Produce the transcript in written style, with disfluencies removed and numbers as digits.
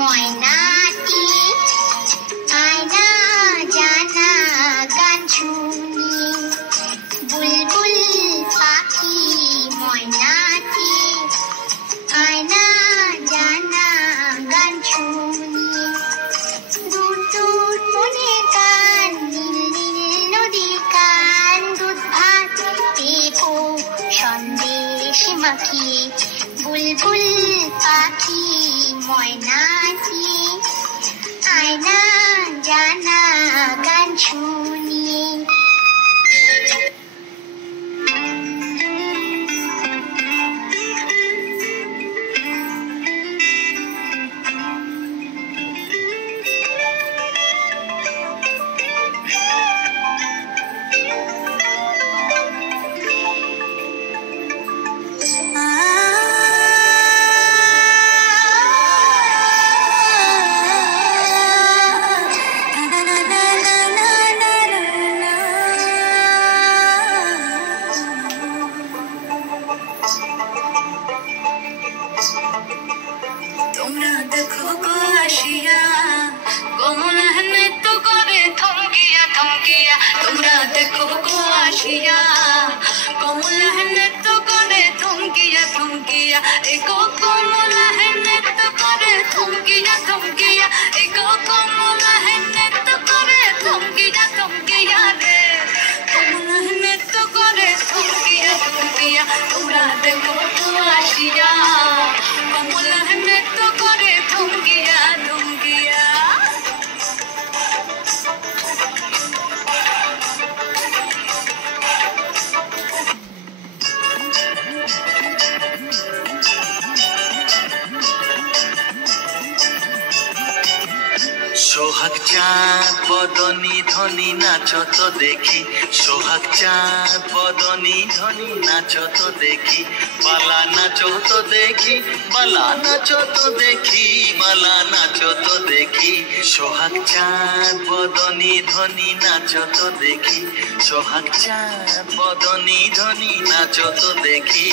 ময়নাটি আয়না জানা গান শুনি বুলবুল পাখি ময়নাটি আয়না জানা গান শুনি দূর দূর মনে গান নীল নীল নদী কান দুধ ভাত পেপো সন্দেশ মাখিয়ে বুলবুল পাখি ময়নাটি আয়না জানা গান শুনি তোমরা দেখো গো আসিয়া কমলা নৃত্য করে থমকিয়া থমকিয়া তোমরা দেখো গো আসিয়া কমলা নৃত্য করে থমকিয়া থমকিয়া এগো কমলা নৃত্য করে থমকিয়া থমকিয়া এগো কমলা নৃত্য করে থমকিয়া থমকিয়া রে কমলা নৃত্য করে থমকিয়া থমকিয়া তোমরা দেখো গো আসিয়া কমলা নৃত্য করে থমকিয়া থমকিয়া সোহাগ চাঁদ বদনী ধনী নাচো তো দেখি সোহাগ চাঁদ বদনী ধনী নাচো তো দেখি বালা নাচো তো দেখি বালা নাচো তো দেখি বালা নাচো তো দেখি সোহাগ চাঁদ বদনী ধনী নাচো তো দেখি সোহাগ চাঁদ বদনী ধনী নাচো তো দেখি